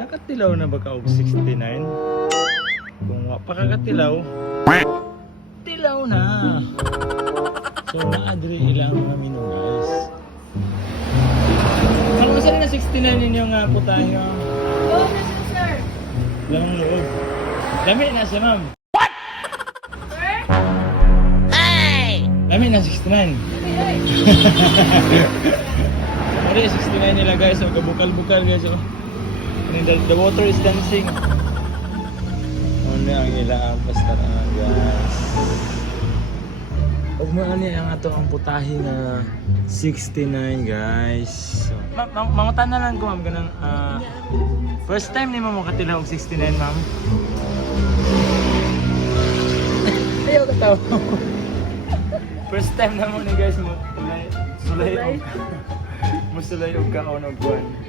Nakatilaw na ba ka og 69? Kung wa pa kakatilaw, tilaw na. So naadri ilang mga minum guys. Ano sa na 69 ninyo nga putahe nga? Oo, nasa sir. Lamang loob. Lami na siya ma'am. Sir? Lami na 69. Ari 69 nila guys. So kabukal-bukal guys. Oh. And the water is dancing. Ano ang ilang basta na guys. Huwag mo ano ang ato ang putahe na 69 guys. So, mangutan na lang ko ma'am ganang first time ni mo makatilaw og 69 ma'am. Ayaw ka tao. First time na mo ni guys mo sulay og kaon og buwan.